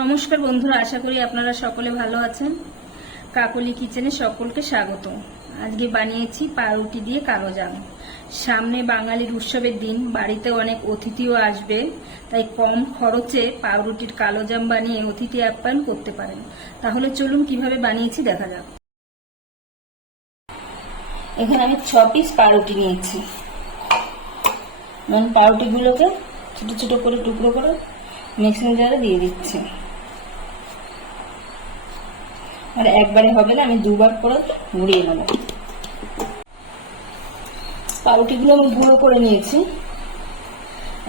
নমস্কার বন্ধুরা, আশা করি আপনারা সকলে ভালো আছেন। কাকলি কিচেনে সকলকে স্বাগত। আজকে বানিয়েছি পাউরুটি দিয়ে কালো জাম। সামনে বাঙালির উৎসবের দিন, বাড়িতে অনেক অতিথিও আসবে, তাই কম খরচে পাউরুটির কালো জাম বানিয়ে অতিথি আপ্যায়ন করতে পারেন। তাহলে চলুন কীভাবে বানিয়েছি দেখা যাক। এখানে আমি ছ পিস পাউরুটি নিয়েছি। পাউরুটিগুলোকে ছোট ছোট করে টুকরো করে মিক্সিং জারে দিয়ে দিচ্ছি। আর একবারে হবে না, আমি দুবার করে গুঁড়িয়ে নেব। পাউটিগুলো আমি গুঁড়ো করে নিয়েছি।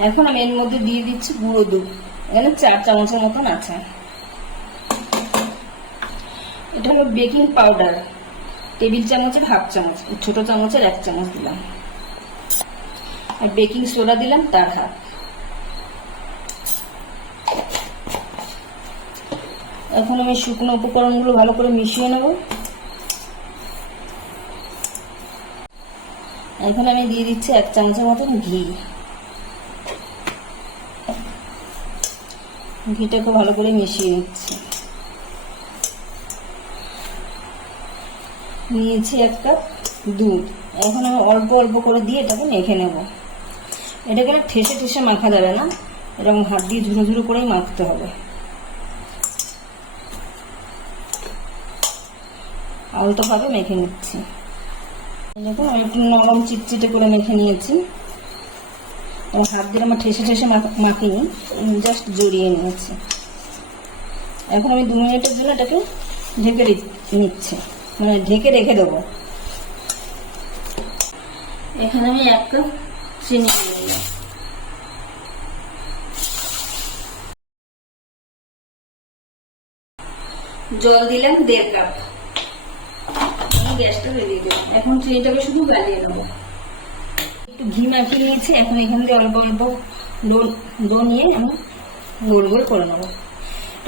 এখন আমি এর মধ্যে দিয়ে দিচ্ছি গুঁড়ো দুধ। এখানে চার চামচের মতন আছে। এটা হলো বেকিং পাউডার। টেবিল চামচের হাফ চামচ, ছোট চামচের এক চামচ দিলাম। আর বেকিং সোডা দিলাম তার হাফ। এখন আমি শুকনো উপকরণগুলো ভালো করে মিশিয়ে নেব। এখন আমি দিয়ে দিচ্ছি এক চামচের মতন ঘি। ঘিটাকে ভালো করে মিশিয়ে নিচ্ছি। নিয়েছি এক কাপ দুধ। এখন আমি অল্প অল্প করে দিয়ে এটাকে মেখে নেব। এটাকে ঠেসে ঠেসে মাখা যাবে না। এরকম হাত দিয়ে ঝুড়ো ঝুড়ো করেই মাখতে হবে। আলতোভাবে মেখে নিচ্ছি। দেখুন, আমি একটু নরম চিটচিটে করে মেখে নিয়েছি। এবং হাত দিয়ে আমার ঠেসে ঠেসে মাখিনি জাস্ট জড়িয়ে নিয়েছি। এখন আমি দু মিনিটের জন্য এটাকে ঢেকে নিচ্ছি। মানে ঢেকে রেখে দেবো। এখানে আমি এক কাপ চিনি জল দিলাম দেড় কাপ।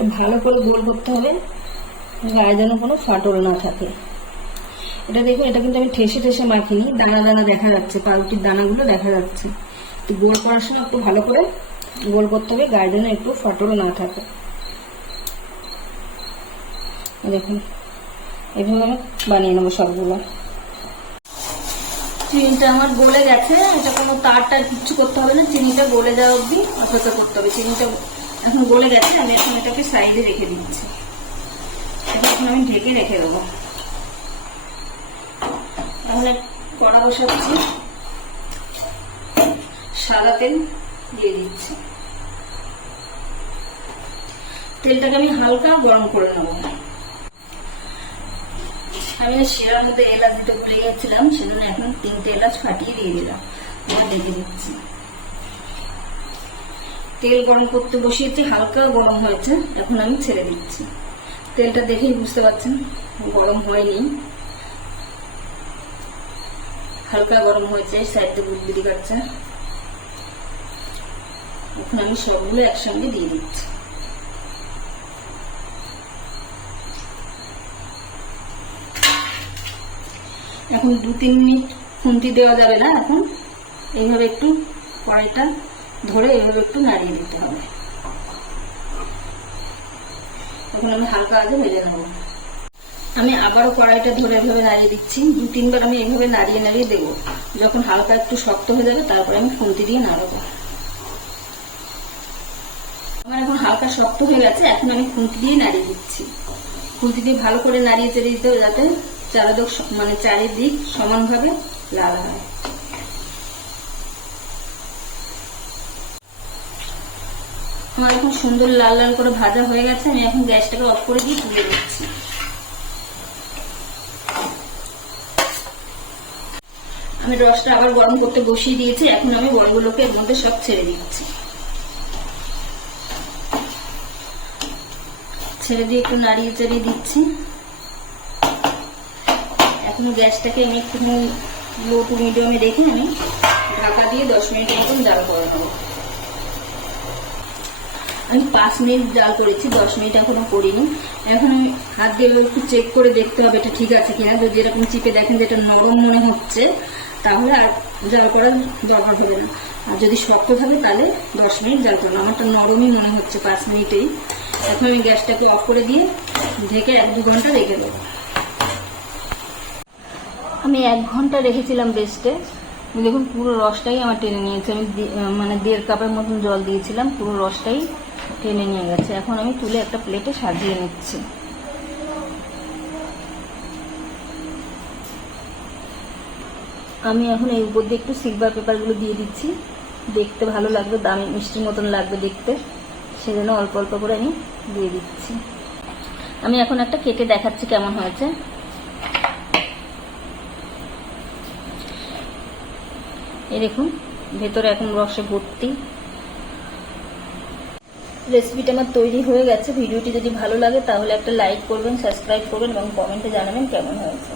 ভালো করে গোল করতে হবে, গায়ে যেন কোনো ফাটল না থাকে। এটা দেখুন, এটা কিন্তু আমি ঠেসে ঠেসে মাখিনি, দানা দানা দেখা যাচ্ছে, পাউরুটির দানাগুলো দেখা যাচ্ছে। তো গোল করার সময় একটু ভালো করে গোল করতে হবে, গায়ে যেন একটু ফাটল না থাকে। দেখুন। এভাবে বানিয়ে নেব সবগুলো। চিনিটা আমার গলে গেছে, এটা কোনো তার টার কিচ্ছু করতে হবে না, চিনিটা গলে যাওয়া অব্দি অপেক্ষা করতে হবে। চিনিটা এখন গলে গেছে, আমি এখন এটাকে সাইডে রেখে দিচ্ছি। এটা এখন আমি ঢেকে রেখে দেবো। তাহলে কড়া বসাচ্ছি। সাদা তেল দিয়ে দিচ্ছি। তেলটাকে আমি হালকা গরম করে নেব। আমি শিরার মধ্যে এলাচ দিতে ভুলে গেছিলাম, সেজন্য এখন তিনটে এলাচ ফাটিয়ে দিয়ে দিলাম। দেখে দিচ্ছি। তেল গরম করতে বসিয়েছি হালকা গরম হয়েছে, এখন আমি ছেড়ে দিচ্ছি। তেলটা দেখেই বুঝতে পারছেন, গরম হয়নি। হালকা গরম হয়েছে সাইডে বুলবুলি কাটছে। এখন আমি সবগুলো একসঙ্গে দিয়ে দিচ্ছি। এখন দু, তিন মিনিট খুন্তি দেওয়া যাবে না এখন। এইভাবে একটু কড়াইটা ধরে এইভাবে একটু নাড়িয়ে দিতে হবে। এখন আমি হালকা আগে ভেজে নেব। আমি আবারও কড়াইটা ধরে এভাবে নাড়িয়ে দিচ্ছি। দু, তিনবার আমি এইভাবে নাড়িয়ে নাড়িয়ে দেবো। যখন হালকা একটু শক্ত হয়ে যাবে, তারপরে আমি খুন্তি দিয়ে নাড়াবো। আমার এখন হালকা শক্ত হয়ে গেছে, এখন আমি খুন্তি দিয়ে নাড়িয়ে দিচ্ছি। খুন্তি দিয়ে ভালো করে নাড়িয়ে চেড়ে দিতে হবে যাতে চারিদিক মানে চারিদিক সমানভাবে লাল হয়। আমার এখন সুন্দর লাল লাল করে ভাজা হয়ে গেছে, আমি এখন গ্যাসটাকে অফ করে দিয়ে তুলে দিচ্ছি আমি রসটা আবার গরম করতে বসিয়ে দিয়েছি, এখন আমি বড়গুলোকে এর মধ্যে সব ছেড়ে দিচ্ছি। ছেড়ে দিয়ে একটু নাড়িয়ে চাড়িয়ে দিচ্ছি। গ্যাসটাকে আমি একটু লো টু মিডিয়ামে রেখে আমি ঢাকা দিয়ে দশ মিনিট মতন জাল করে নেব। আমি পাঁচ মিনিট জাল করেছি, দশ মিনিট এখনও করিনি। এখন আমি হাত দিয়ে একটু চেক করে দেখতে হবে এটা ঠিক আছে কিনা। যদি এরকম চিপে দেখেন যে এটা নরম মনে হচ্ছে, তাহলে আর জাল করার দরকার হবে না। আর যদি শক্ত থাকে তাহলে দশ মিনিট জাল করব আমারটা নরমই মনে হচ্ছে পাঁচ মিনিটেই। এখন আমি গ্যাসটাকে অফ করে দিয়ে ঢেকে এক দু ঘণ্টা রেখে দেবো। আমি এক ঘণ্টা রেখেছিলাম রেস্টে দেখুন পুরো রসটাই আমার টেনে নিয়েছে। আমি মানে দেড় কাপের মতন জল দিয়েছিলাম, পুরো রসটাই টেনে নিয়ে গেছে। এখন আমি তুলে একটা প্লেটে সাজিয়ে নিচ্ছি। আমি এখন এই উপর দিয়ে একটু সিলভার পেপারগুলো দিয়ে দিচ্ছি। দেখতে ভালো লাগবে, দামি মিষ্টির মতন লাগবে দেখতে। সেজন্য অল্প অল্প করে আমি দিয়ে দিচ্ছি। আমি এখন একটা কেটে দেখাচ্ছি কেমন হয়েছে। এই দেখুন, ভেতরে এখন রসে ভর্তি। রেসিপিটা আমার তৈরি হয়ে গেছে। ভিডিওটি যদি ভালো লাগে তাহলে একটা লাইক করবেন সাবস্ক্রাইব করবেন এবং কমেন্টে জানাবেন কেমন হয়েছে।